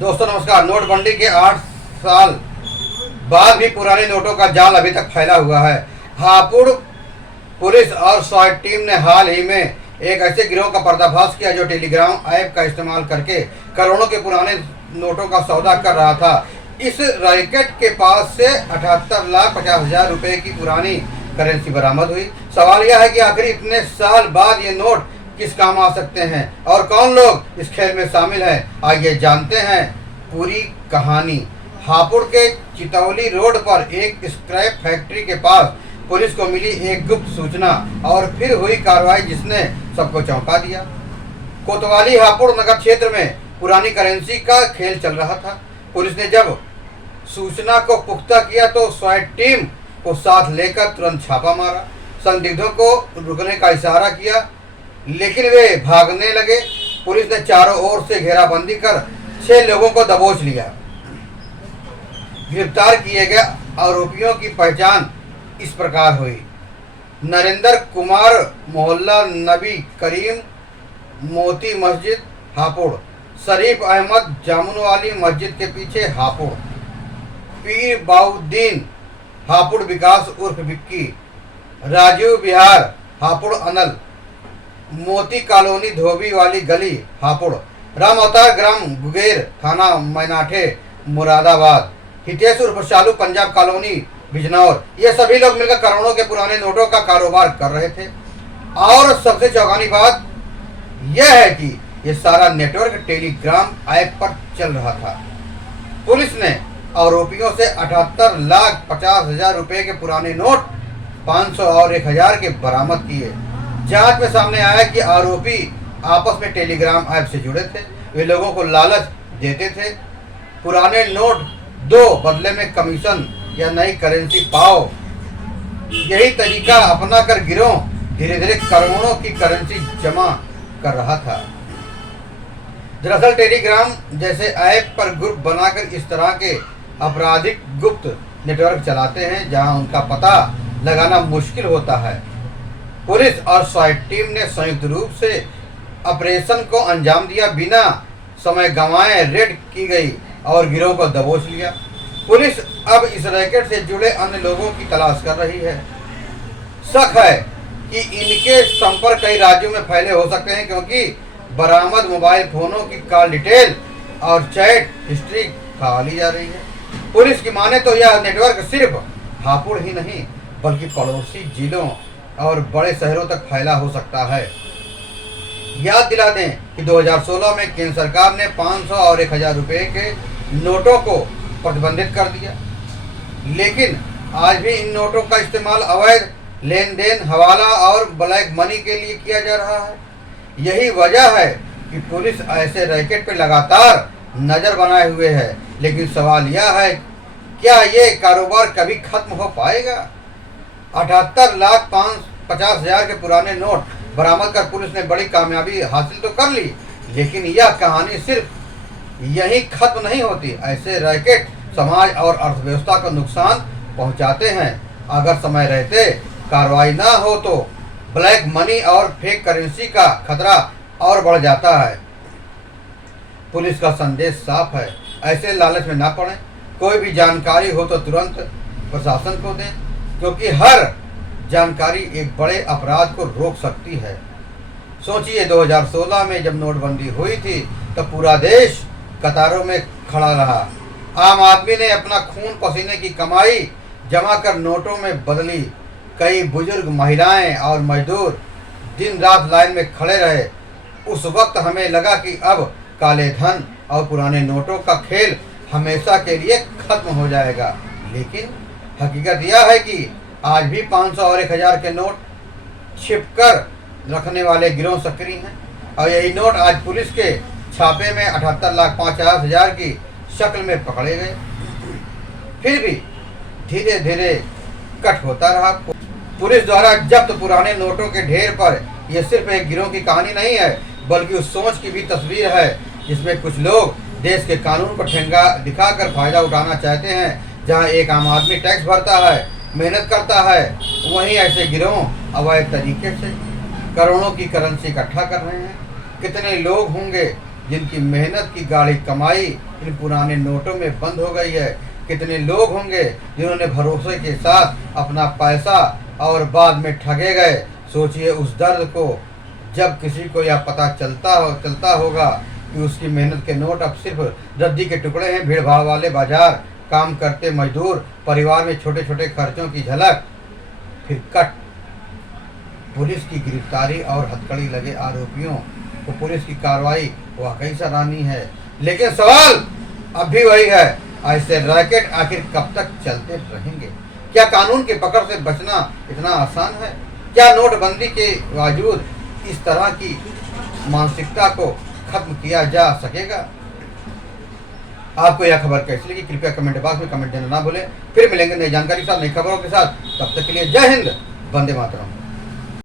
दोस्तों नमस्कार। नोटबंदी के 8 साल बाद भी पुराने नोटों का जाल अभी तक फैला हुआ है। हापुड़ पुलिस और स्वाट टीम ने हाल ही में एक ऐसे गिरोह का पर्दाफाश किया जो टेलीग्राम ऐप का इस्तेमाल करके करोड़ों के पुराने नोटों का सौदा कर रहा था। इस रैकेट के पास से 78,50,000 रुपए की पुरानी करेंसी बरामद हुई। सवाल यह है कि आखिर इतने साल बाद ये नोट किस काम आ सकते हैं और कौन लोग इस खेल में शामिल हैं। आइए जानते हैं पूरी कहानी। हापुड़ के चितौली रोड पर एक स्क्रैप फैक्ट्री के पास पुलिस को मिली एक गुप्त सूचना और फिर हुई कार्रवाई जिसने सबको चौंका दिया। कोतवाली हापुड़ नगर क्षेत्र में पुरानी करेंसी का खेल चल रहा था। पुलिस ने जब सूचना को पुख्ता किया तो स्वाट टीम को साथ लेकर तुरंत छापा मारा। संदिग्धों को रुकने का इशारा किया लेकिन वे भागने लगे। पुलिस ने चारों ओर से घेराबंदी कर 6 लोगों को दबोच लिया। गिरफ्तार किए गए आरोपियों की पहचान इस प्रकार हुई। नरेंद्र कुमार मोहल्ला नबी करीम मोती मस्जिद हापुड़, शरीफ अहमद जामुन वाली मस्जिद के पीछे हापुड़, पीर बाउद्दीन हापुड़ विकास उर्फ विक्की, राजीव विहार हापुड़ अनल, मोती कॉलोनी धोबी वाली गली हापुड़, राम अवतार ग्राम गुगेर थाना मैनाठे मुरादाबाद, हितेश उर्फ शालू पंजाब कॉलोनी बिजनौर। ये सभी लोग मिलकर करोड़ों के पुराने नोटों का कारोबार कर रहे थे। और सबसे चौंकानी बात यह है कि ये सारा नेटवर्क टेलीग्राम ऐप पर चल रहा था। पुलिस ने आरोपियों से 78,50,000 रुपए के पुराने नोट 500 और 1,000 के बरामद किए। जांच में सामने आया कि आरोपी आपस में टेलीग्राम ऐप से जुड़े थे। वे लोगों को लालच देते थे, पुराने नोट दो बदले में कमीशन या नई करेंसी पाओ। यही तरीका अपना कर गिरोह धीरे धीरे करोड़ों की करेंसी जमा कर रहा था। दरअसल टेलीग्राम जैसे ऐप पर ग्रुप बनाकर इस तरह के आपराधिक गुप्त नेटवर्क चलाते हैं जहां उनका पता लगाना मुश्किल होता है। पुलिस और स्वाट टीम ने संयुक्त रूप से ऑपरेशन को अंजाम दिया। बिना समय गंवाए रेड की गई और गिरोह को दबोच लिया। पुलिस अब इस रैकेट से जुड़े अन्य लोगों की तलाश कर रही है। शक है कि इनके संपर्क कई राज्यों में फैले हो सकते हैं क्योंकि बरामद मोबाइल फोनों की कॉल डिटेल और चैट हिस्ट्री खंगाली जा रही है। पुलिस की माने तो यह नेटवर्क सिर्फ हापुड़ ही नहीं बल्कि पड़ोसी जिलों और बड़े शहरों तक फैला हो सकता है। याद दिला दें कि 2016 में केंद्र सरकार ने 500 और 1,000 रुपए के नोटों को प्रतिबंधित कर दिया, लेकिन आज भी इन नोटों का इस्तेमाल अवैध लेन देन, हवाला और ब्लैक मनी के लिए किया जा रहा है। यही वजह है कि पुलिस ऐसे रैकेट पर लगातार नजर बनाए हुए है। लेकिन सवाल यह है, क्या ये कारोबार कभी खत्म हो पाएगा? 78,50,000 के पुराने नोट बरामद कर पुलिस ने बड़ी कामयाबी हासिल तो कर ली, लेकिन यह कहानी सिर्फ यहीं खत्म नहीं होती। ऐसे रैकेट समाज और अर्थव्यवस्था को नुकसान पहुंचाते हैं। अगर समय रहते कार्रवाई ना हो तो ब्लैक मनी और फेक करेंसी का खतरा और बढ़ जाता है। पुलिस का संदेश साफ है, ऐसे लालच में ना पड़ें। कोई भी जानकारी हो तो तुरंत प्रशासन को दें क्योंकि हर जानकारी एक बड़े अपराध को रोक सकती है। सोचिए 2016 में जब नोटबंदी हुई थी तो पूरा देश कतारों में खड़ा रहा। आम आदमी ने अपना खून पसीने की कमाई जमा कर नोटों में बदली। कई बुजुर्ग, महिलाएं और मजदूर दिन रात लाइन में खड़े रहे। उस वक्त हमें लगा कि अब काले धन और पुराने नोटों का खेल हमेशा के लिए खत्म हो जाएगा, लेकिन हकीकत यह है कि आज भी 500 और 1,000 के नोट छिपकर रखने वाले गिरोह सक्रिय हैं और यही नोट आज पुलिस के छापे में 78,50,000 की शक्ल में पकड़े गए। फिर भी धीरे धीरे कट होता रहा। पुलिस द्वारा जब्त पुराने नोटों के ढेर पर यह सिर्फ एक गिरोह की कहानी नहीं है बल्कि उस सोच की भी तस्वीर है जिसमें कुछ लोग देश के कानून को ठेंगा दिखाकर फायदा उठाना चाहते हैं। जहां एक आम आदमी टैक्स भरता है, मेहनत करता है, वहीं ऐसे गिरोह अवैध तरीके से करोड़ों की करेंसी इकट्ठा कर रहे हैं। कितने लोग होंगे जिनकी मेहनत की गाढ़ी कमाई इन पुराने नोटों में बंद हो गई है। कितने लोग होंगे जिन्होंने भरोसे के साथ अपना पैसा और बाद में ठगे गए। सोचिए उस दर्द को जब किसी को यह पता चलता होगा कि उसकी मेहनत के नोट अब सिर्फ रद्दी के टुकड़े हैं। भीड़ भाड़ वाले बाजार, काम करते मजदूर, परिवार में छोटे छोटे खर्चों की झलक। फिर कट पुलिस की गिरफ्तारी और हथकड़ी लगे आरोपियों को पुलिस की कार्रवाई वाकई सराहनीय है। लेकिन सवाल अब भी वही है, ऐसे रैकेट आखिर कब तक चलते रहेंगे? क्या कानून की पकड़ से बचना इतना आसान है? क्या नोटबंदी के बावजूद इस तरह की मानसिकता को खत्म किया जा सकेगा? आपको यह खबर कैसी लगी कृपया कमेंट बॉक्स में कमेंट देना ना भूलें। फिर मिलेंगे नई जानकारी के साथ, नई खबरों के साथ। तब तक के लिए जय हिंद, वंदे मातरम।